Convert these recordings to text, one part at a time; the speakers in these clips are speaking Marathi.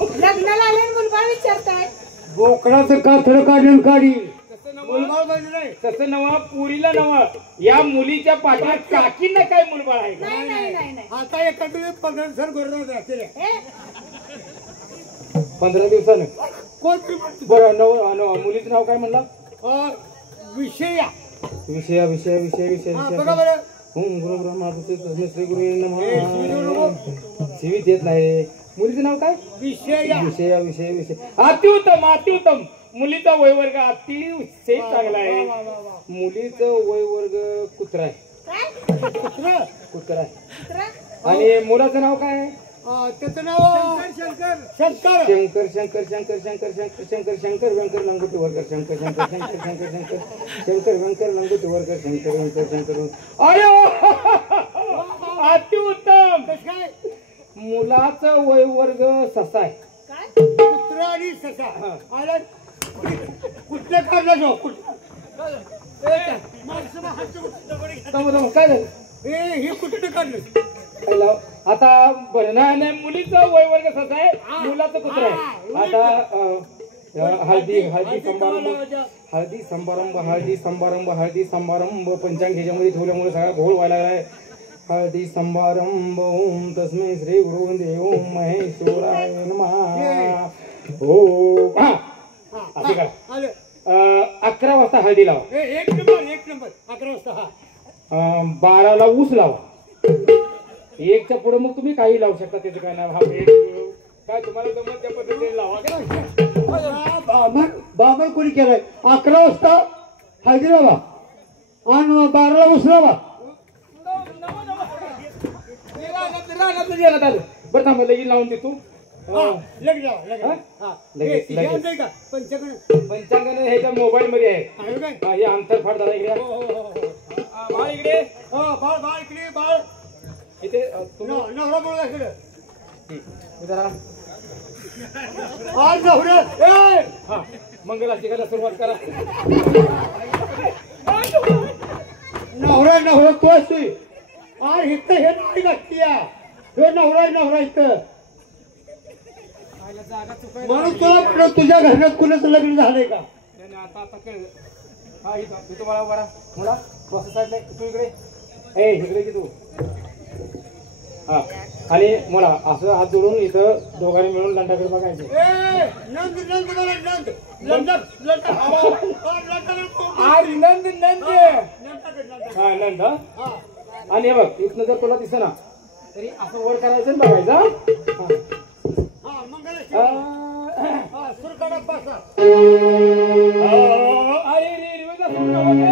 लग्नाला आले मुलबाळ विचारताय बोकडाचं काथड काढून काढी तसं नवा पुरीला नवा या मुलीच्या पाठीवर काकींना काय मुलबाळ आहे का? नाही नाही नाही नाही आता एखाद्या 15 दिवसांनी बरोबर राहतील. 15 दिवसानं कोणती बरं मुलीचं नाव काय म्हणला? विषया विषया विषय विषय विषय बघा बरं गुरु ब्रह्मा श्री गुरु नमः जीवित येत नाही. मुलीचं नाव काय? विषया विषया विषय विषय अतिउत्तम अतिउत्तम. मुलीचा वयवर्ग अतिशय चांगला आहे. मुलीचं वयवर्ग कुत्रा आहे. कुत्रा आहे. आणि मुलाचं नाव काय आहे? त्याचं नाव शंकर शंकर शंकर शंकर शंकर शंकर शंकर शंकर शंकर व्यंकर लंगोटी वरकर शंकर शंकर शंकर शंकर शंकर शंकर व्यंकर लंगोटी वरकर शंकर व्यंकर शंकर. अरे अतिउत्तम. काय मुलाचं वयवर्ग ससा आहे. कुत्रा आणि ससा आला कुठले काढला जाऊ काय झालं? हे कुठे काढलं आता बरं नाही मुलीचं वयवर्ग ससा आहे मुलाचं कुत्रा आहे. आता हळदी हळदी समारंभ हळदी समारंभ हळदी समारंभ हळदी समारंभ पंचांग ह्याच्यामध्ये ठेवल्यामुळे सगळा घोळ व्हायला लागलाय. हळदी समारंभ ओम तस्मै श्री गुरुवंदे ओम महेश्वराय नमः. ओम असे करा. 11 वाजता हळदी लावा. एक नंबर 11 वाजता. 12ला ऊस लावा. 1च्या पुढे मग तुम्ही काही लावू शकता. त्याचं काय नाव हा काय तुम्हाला जमत त्या पद्धतीने लावा. बाबर कोणी केलाय 11 वाजता हळदी लावा आणि 12ला ऊस लावा. बरं थांबा लगीन लावून देतो. पंचांगाने ह्याच्या मोबाईल मध्ये आहे. हे अंतर फार झाला इकडे. बाळ इकडे बाळ इकडे बाळ इथे नवरा बोलला इकडे जरा आज नवरा मंगलाष्टिकाला सुरुवात करा. नवरा नवरा तो असते आज इथं हे नाही घातल्या हे नवरा इथं म्हणून तुला म्हटलं तुझ्या घरात कुणाचं लग्न झालंय का? आता आता कळलं. हा इथं मला बरा मला बस साईडला तू इकडे इकडे की तू. हा आणि मला असं हात जोडून इथं दोघांनी मिळून लंडाकडे बघायचे. नंद नंद मला नंद नंद नंद नंद नंद हा नंद. आणि हे बघ इथनं जर तुला दिसना तरी असं वर करायचं आणि बघायचं. सुरकडा पासा अरे रेल्वेचा सुरू होते.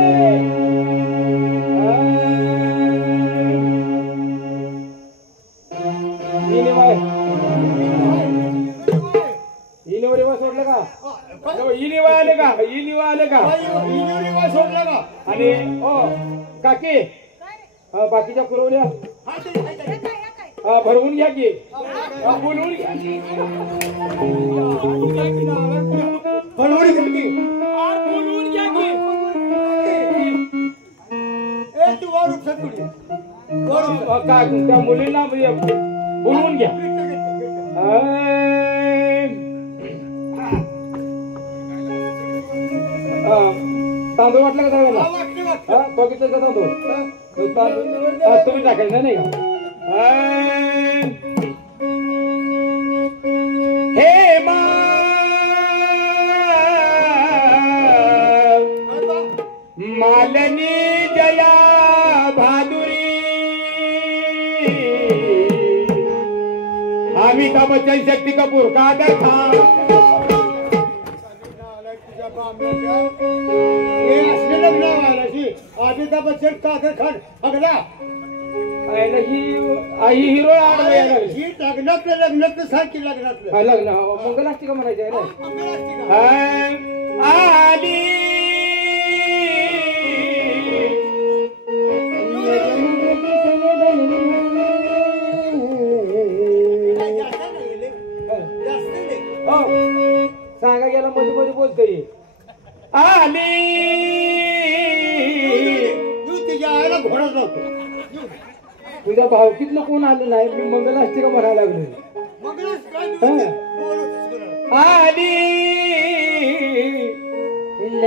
इनिवा सोडलं का? इनिवा आले का? इनिवा आले का? सोडलं का? आणि ओ काकी बाकीच्या पुरवल्या भरवून घ्या की बोलवून घ्या की बोलवून घ्या की. काय त्या मुलींना बोलवून घ्या. तांदूळ वाटलं का त्यावेळेला? बघितलं का तांदूळ? तुम्ही टाकायचं नाही का? हे मालनी जया भादुरी अमिताभ बच्चन शक्ती कपूर कादर खान अमिताभ बच्चन कादर खान अगला ही हिरो ही लग्नातलं लग्नातलं सारखी लग्नातलं लग्न मंगलाष्टिका म्हणायची आहे ना. आली सांगा गेला मध्ये मध्ये बोलतोय. आली तिच्या आईला घोडाच लावतो. तुझ्या भावकीतलं कोण आलं नाही मी मंगलाष्टिका म्हणायला लागलो.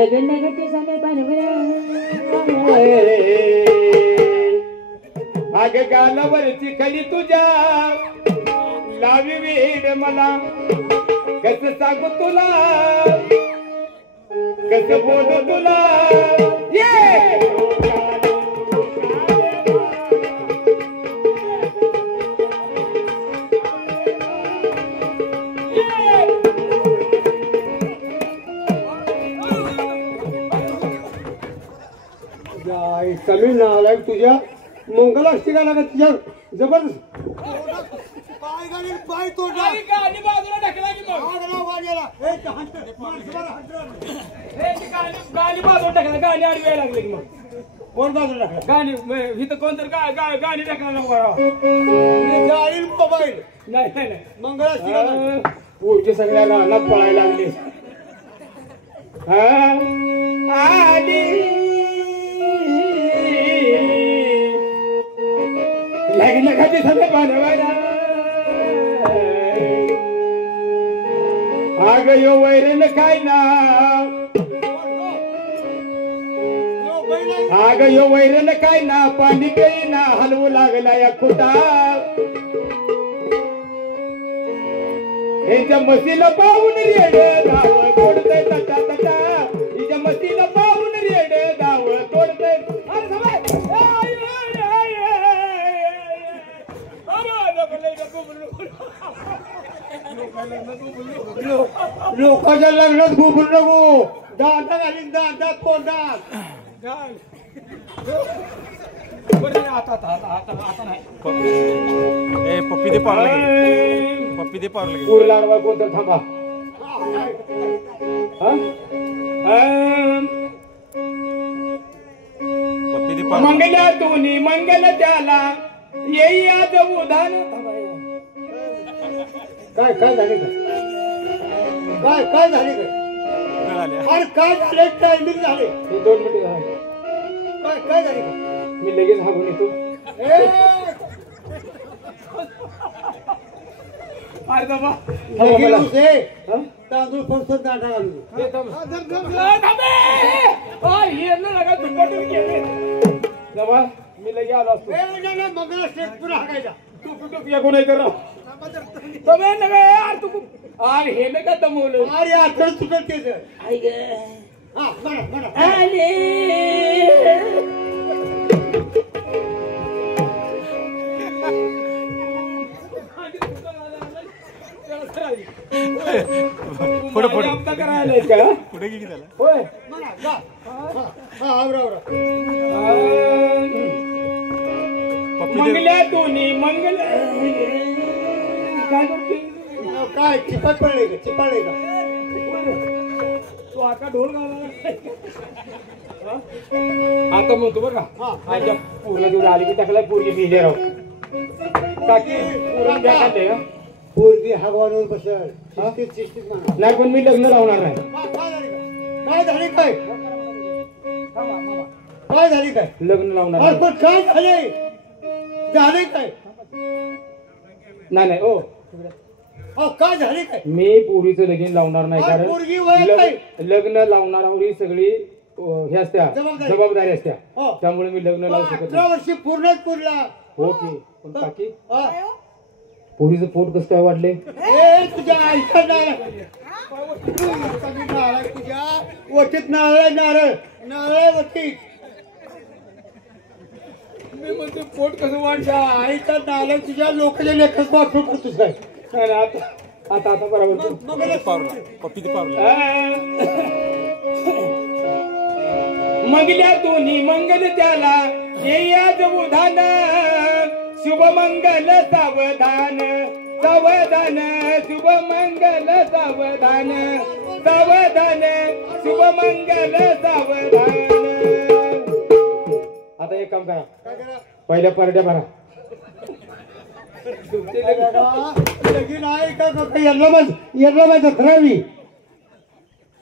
लगन घटी समे बनवरा आग गालावरची खली तुझ्या लावी वेड मला कस सांगू तुला कस बोलू तुला कमी नालायक तुझ्या मंगलाष्टिका लागत तुझ्या जबरदस्त पाय घालील पाय तोडला गाणी बाजूला ढकला की मग गाणी बाजूला ढकला गाणी आडवी लागली की मग कोण बाजूला टाकला गाणी इथं कोणतरी गाणी ढकला नको जाईल मोबाईल नाही नाही नाही मंगलाष्टिका पुढचे सगळ्या रानात पळायला लागले लग्न कधी सगळे बनवायला आग यो वैरण काय ना आग यो वैरण काय ना पाणी काही ना हलवू लागला या कुटा यांच्या मशीला पाहून रेड धाव तोडतय तटा तटा हिच्या मशीला पाहून रेड धाव तोडतय लोकांच्या लग्नात घुबरू नको दादा घालीन दादा तोंडात पप्पी दे पावलं पप्पी दे पावलं पूर लागला कोणतर थांबा पप्पी दे पावलं मंगल्या दोन्ही मंगल त्याला येई आज उधान काय काय झाले काय काय झाले काय अरे काय झाले टायमिंग झाले 2 मिनिटं झाले काय काय झाले मी लगेच हागून येतो अरे बाबा तांदूळ फडफड दांडा घालून मी लगे आलो असतो मंगला स्टेट पुन्हा हाकायचा टोपी कोण आहे करा अरे हे नाही का दमवलं अरे आठवड सुटत त्याचं हा म्हणा म्हणा पुढे पुढे करायला का पुढे की त्याला होय म्हणा जा हा आवरा आवरा पप्पी दे मंगल्या दोन्ही मंगल काय करते काय चिपट पडले का चिपळले का तू आता ढोल गाला आता म्हणतो बरं का आजच्या पूर्ण जेवढी आली की टाकला पूर्वी लिहिले राव काकी पूर्ण द्या खाल्ले का पोरगी हवावर बसल शिस्तीत शिस्तीत म्हणा नाही पण मी लग्न लावणार नाही काय झाले काय काय झाली काय लग्न लावणार अरे नाही. पण काय झाले झाले काय नाही नाही ओ अहो काय झाले काय मी पोरीचं लगीन लावणार नाही अरे पोरगी वयात काय? लग्न लावणारी सगळी हे असत्या जबाबदारी असत्या हो. त्यामुळे मी लग्न लावू शकत 18 नाही वर्षी पूर्णच पुरला हो की पण काकी हा. पोरीचं पोट कसं काय वाढले ए तुझ्या आईचा नारळ तुझ्या वटीत नारळ नारळ नारळ वटीत मी म्हणतो पोट कसं वाढलं तुझ्या आईचा नारळ तुझ्या लोकांच्या लेखच वापरू करतोस काय नाही, नाही, आता बरोबर मग पावलं पप्पी दे पावलं मंगल्या दोन्ही मंगल त्याला ये आज उधान शुभमंगल सावधान सावधान शुभमंगल सावधान सावधान शुभमंगल सावधान. आता एक काम करा पहिल्या परड्या भरा लगीन आहे का यल्लाबाई खरावी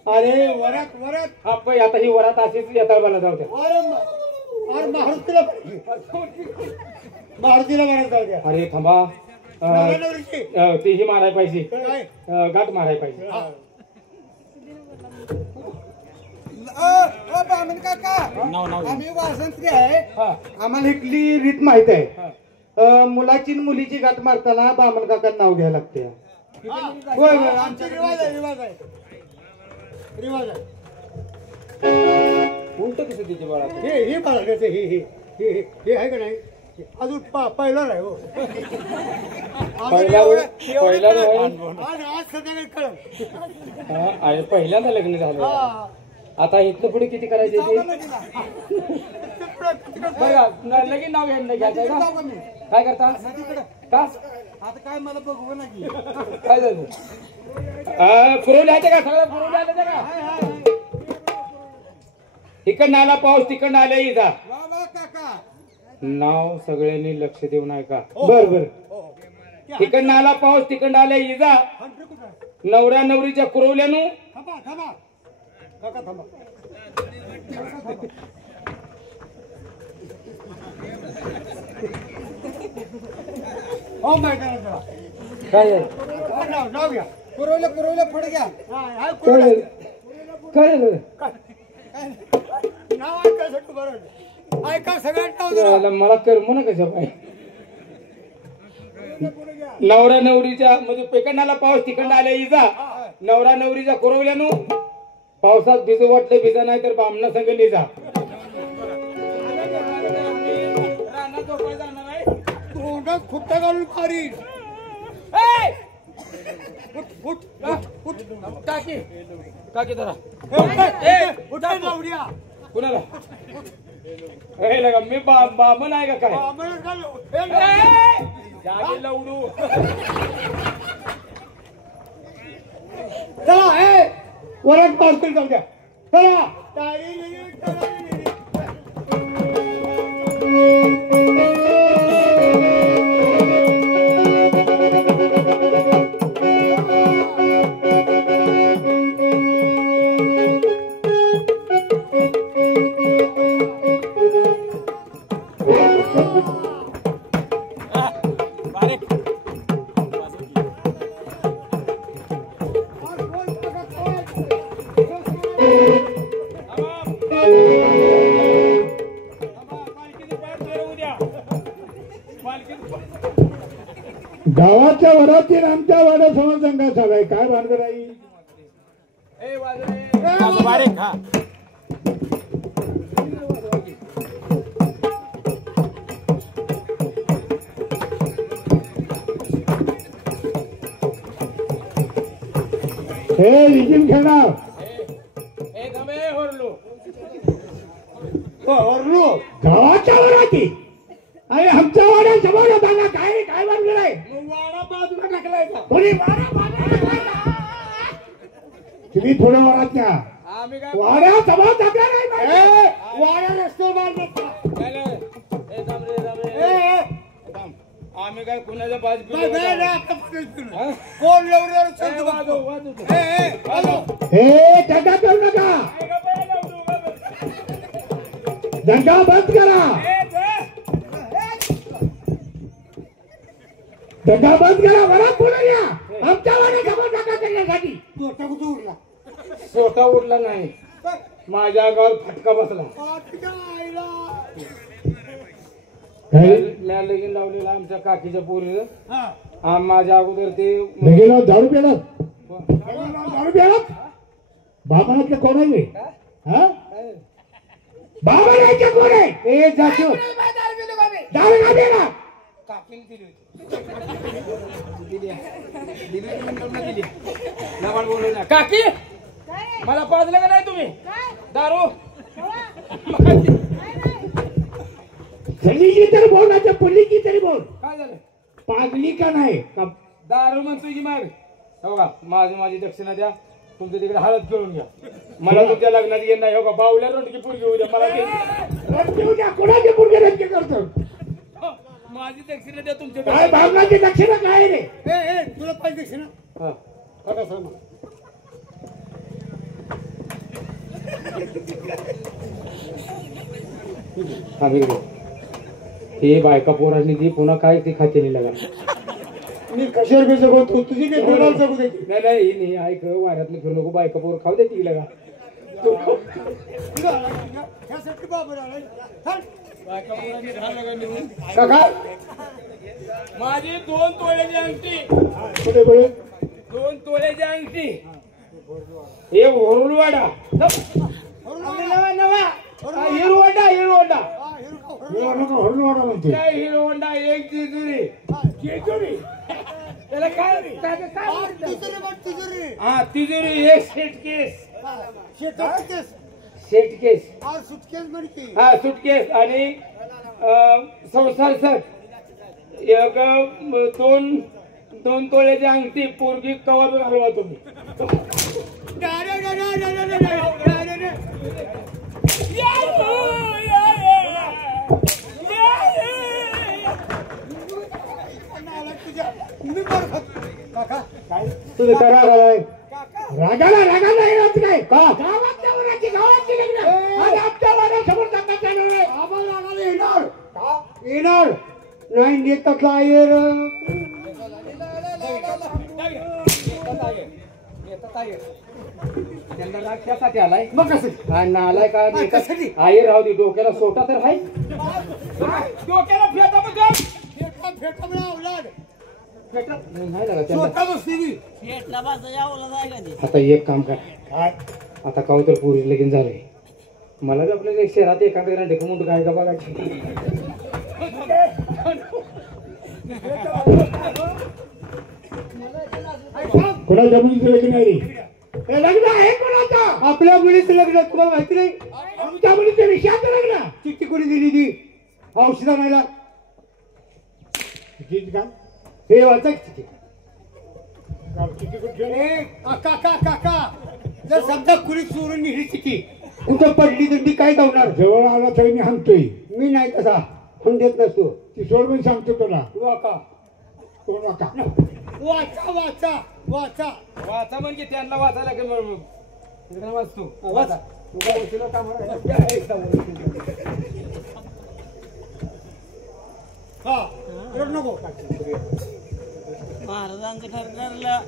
अरे वरात वरात आता ही वरात अशीच येताळबाला जाऊ द्या. अरे मारुतीला वरात जाऊ द्या अरे थांबा नवरीची. तीही मारायला पाहिजे काय गाठ मारायला पाहिजे बामण काका नाव नाव आम्ही वासंत्री आहे हा आम्हाला इथली रीत माहित आहे हा. मुलाची आणि मुलीची गाठ मारताना बामण काका नाव घ्यायला लागते होय होय आमचा रिवाज आहे रिवाज आहे रिवाज आहे उलट कसं तिथे बाळा हे बाळगायचं हे आहे का नाही अजून पहिलं आहे हो पहिला आज संध्याकाळी कळलं आणि पहिल्यांदा लग्न झालं आता इथलं पुढे किती करायचे ते बरं लगेच नाव घ्यायचं का काय करता का आता काय मला बघू ना की काय झालं पुरवले आहे का सगळं पुरवले आले का तिकडनं आला पाऊस तिकडनं आले इजा काका नाव सगळ्यांनी लक्ष देऊ नये का बर बर तिकडनं आला पाऊस तिकडनं आला इजा नवऱ्या नवरीच्या कुरवल्यानं थांबा थांबा काका थांबा हो माहिती काय नाव घ्या पुरवलं पुढे घ्या काय नाव ऐकायसाठी बरोबर ऐका सगळ्यांना नाव मला करमू ना कशा पाय नवरा नवरीच्या म्हणजे पेकंडाला पाऊस तिकडनं आल्या इजा नवरा नवरीच्या कुरवल्यानं पावसात भिजू वाटलं भिजा नाही तर बामणा संग निजा तोंडात खुट्टा घालून मारी काकी काकी जरा उठा लावड्या कुणाला हे लगा मी बामण आहे का काय जागे लवडू चला हे वरट पावसाळी जाऊ द्या चला गावाच्या वडातील आमच्या वाड्या समोर दंगा चालू आहे काय भानगड आहे बारीक हा हे इंजिन खेळणार गावाच्या वडाची अरे आमच्या वाड्या समोर दंगा काय काय भानगड आहे वाडा बाजूला टाकलाय का कोणी वाडा बाजूला टाकलाय तुम्ही थोडं वरात न्या वाड्या समोर टाकला नाही वाड्या रस्त्यावर बांधतात आम्ही काय कुणाच्या बाज कोण हे दंगा करू नका दंगा बंद करा दंगा बंद करा वरात बोलून या आमच्या वाड्या समोर दंगा करण्यासाठी तोटा कुठं उरला स्वतः उरला नाही माझ्या अंगावर फटका बसला म्या लगीन लावलेला आमच्या काकीच्या पोरीनं माझ्या अगोदर ते दारू प्याला दारू प्याला बाबानातलं कोण आहे बाबा नाही कोण आहे ए जातो दारू का प्याला काकीने दिली होती काकी मला पाजलं का नाही तुम्ही दारू सलीची तर बोल नाही पुलीची तरी बोल काय झालं पाजली का नाही दारू म्हणतोय की मग हो का माझी दक्षिणा द्या तुमच्या तिकडे हळद खेळून घ्या मला तुमच्या लग्नात घेऊन नाही हो का बावल्या रोटकी पुरगी होऊ द्या मला कोणाचे पुरगे रटके करतो माझी दक्षिणा द्या तुमच्या काय भावनाची दक्षिणा काय रे तुला पाहिजे दक्षिणा हा सांग हे बायका पोरांनी ती पुन्हा काय ती खाते लगा मी कशावर बी जगवतो तुझी काही बोलायला जगू द्यायची नाही नाही ऐक वाऱ्यातलं फिरू नको बायका पोर खाऊ दे ती लगा ह्यासाठी बाबर आलाय. काका माझी 2 तोळ्याची अंगठी, कुठे बोल 2 तोळ्याची अंगठी, हे होरुलवाडा नवा नवा हिरोडा हिरोडा हरणवाडा म्हणते. हिरोडा एक तिजुरी तिजुरी त्याला काय हा तिजुरी एक सेटकेस सेटकेस हा सुटकेस आणि संसार सट एक 2 तोळ्याची अंगठी पोरगी कवा बी घालवा तुम्ही. तुम्ही करा घालाय रागाला येणार काय का गावातल्या वराची गावाची लग्न आणि आमच्या वाड्यासमोर जाता चालवलंय. आम्हाला रागाला येणार का येणार नाही नेतातला आयर त्यांना राख्यासाठी आलाय मग कसं हा नालाय का आई राहू दे डोक्याला सोटा तर हाय डोक्याला फेटा मग नाही लागा त्यांना. आता एक काम करा आता काव तर पुरी लगीन झालंय मला बी आपल्या शहरात एखाद्या ढेकमुंड काय का बघायची. कोणाच्या मुलीचं लग्न आहे हे लग्न आहे कोणाचं आपल्या मुलीचं लग्न तुम्हाला माहिती नाही आमच्या मुलीचं विषयाचं लग्न चिठ्ठी कोणी दिली ती औषधा नाहीला हे वाचा चिठ्ठी काका जर समजा कुणी चोरून नेली चिठ्ठी कुठं पडली तर ती काय धावणार जवळ आला तरी मी हाणतोय मी नाही तसा हाण देत नसतो ती सोड मी सांगतो तुला वाका कोण वाका वाचा वाचा वाचा वाचा म्हणजे त्यांना वाचायला की वाचतो वाचा हा नको महाराजांचं ठरलं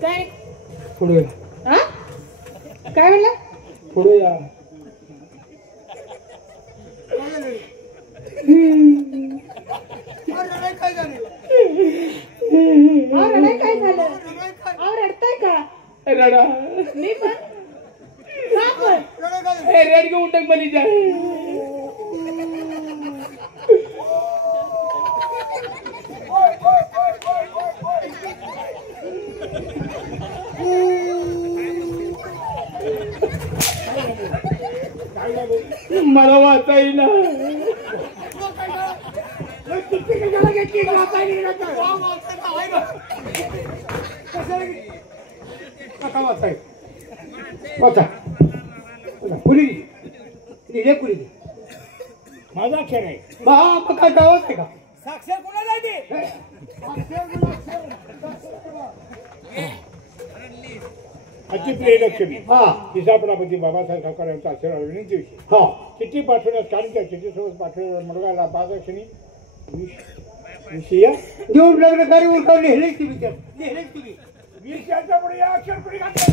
काय पुढे हा काय म्हणलं पुढे या काय झालं रडताय का रडा मी पण का पण रेड घेऊन टाक मनी जा मला वाचा येईना माझा अक्षर आहे काय गावात आहे का साक्षर कोणाला अति प्रिय लक्ष्मी विसापरापती बाबासाहेब सावकार यांचा आशीर्वाद विनंती विषयी चिठ्ठी पाठवण्यास कारण त्या चिठ्ठीसोबत पाठवलेल्या मुलगाला 5 क्षणी विषय देऊन लग्न कार्य उरकावले हेलेच तुम्ही विषयाच्या पुढे या अक्षर कुणी घातलं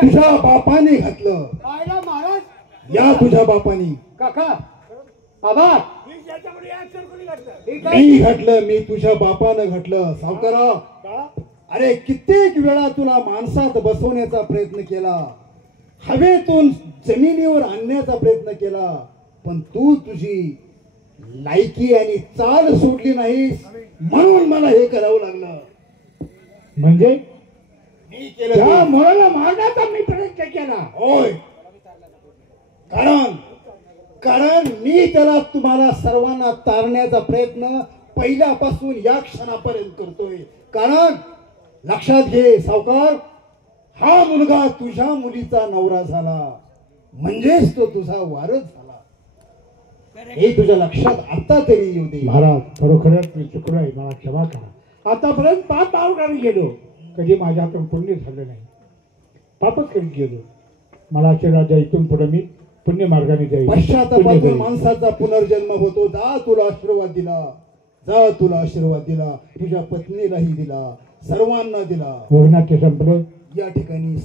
तुझ्या बापाने घातलं पाहिला महाराज या तुझ्या बापाने काका आबा विषयाच्या पुढे या अक्षर कुणी घातलं मी घातलं मी तुझ्या बापानं घातलं सावकारा का अरे कित्येक वेळा तुला माणसात बसवण्याचा प्रयत्न केला हवेतून जमिनीवर आणण्याचा प्रयत्न केला पण तू तुझी लायकी आणि चाल सोडली नाहीस म्हणून मला हे करावं लागलं म्हणजे मी केलं मुलाला मारण्याचा मी प्रयत्न केला होय कारण मी त्याला तुम्हाला सर्वांना तारण्याचा प्रयत्न पहिल्यापासून या क्षणापर्यंत करतोय कारण लक्षात घे सावकार हा मुलगा तुझ्या मुलीचा नवरा झाला म्हणजेच तो तुझा वारस झाला हे तुझ्या लक्षात आता तरी येऊ दे महाराज खरोखरच मी चुकलो आहे मला क्षमा करा आतापर्यंत 5 आवडाने गेलो कधी माझ्या हातून पुण्य झालं नाही पापच करीत गेलो मला आशीर्वाद द्या इथून पुढे मी पुण्य मार्गाने जाईल पश्चातापातून माणसाचा पुनर्जन्म होतो जा तुला आशीर्वाद दिला तुझ्या पत्नीलाही दिला सर्वांना दिला वगनाट्य संपलं या ठिकाणी